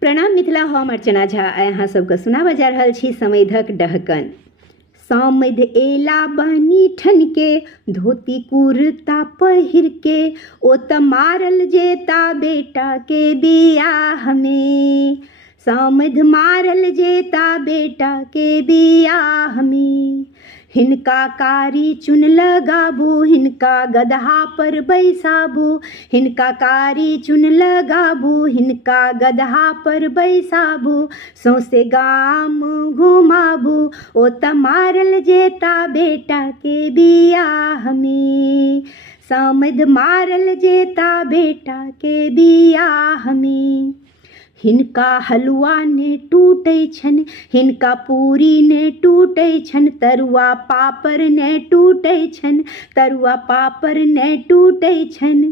प्रणाम मिथिला, हम अर्चना झा अहाँ सबके सुनाबऽ जा रहल छी समैधक डहकन। समैध एला बनी ठन के, धोती कुर्ता पहिर के, ओ त मारल जेता बेटा के बियाह में। समैध मारल जेता बेटा के बियाह में। हिनका कारी चुन लगाबू, हिनका गदहा पर बैसाबू। हिनका कारी चुन लगाबू, हिनका गदहा पर बैसाबू। सौंसे गाम घुमाबू, ओ त मारल जेता बेटा के बियाह में। समैध मारल जेता बेटा के बियाह में। हिनका हलुआ ने टूटै छन, हिनका पूरी ने टूटै छन। तरुआ पापड़ ने टूटै छन, तरुआ पापड़ ने टूटै छन।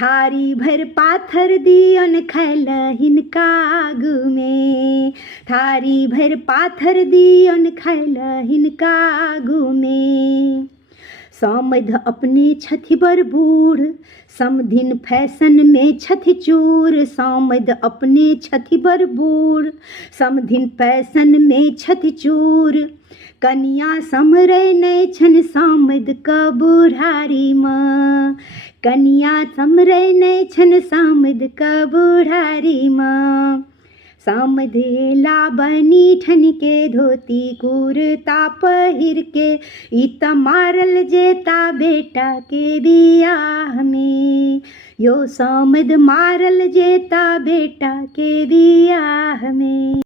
थारी भर पाथर दियन खैला हिनका आगू में। थारी भर पाथर दियन खैला हिनका आगू में। समैध अपने छथि बड़ बूढ़, समधिन फैशन में छथि चूर। समैध अपने छथि बड़ बूढ़, समधिन फैशन में छथि चूर। कनिया समरै नै छन समैध क बुढ़ारी में। कनिया समरै नै छन समैध क बुढ़ारी में। समैध एला बनी ठन के, धोती कुर्ता पहिर के, ई त मारल जेता बेटा के बियाह में। यो समैध मारल जेता बेटा के बियाह में।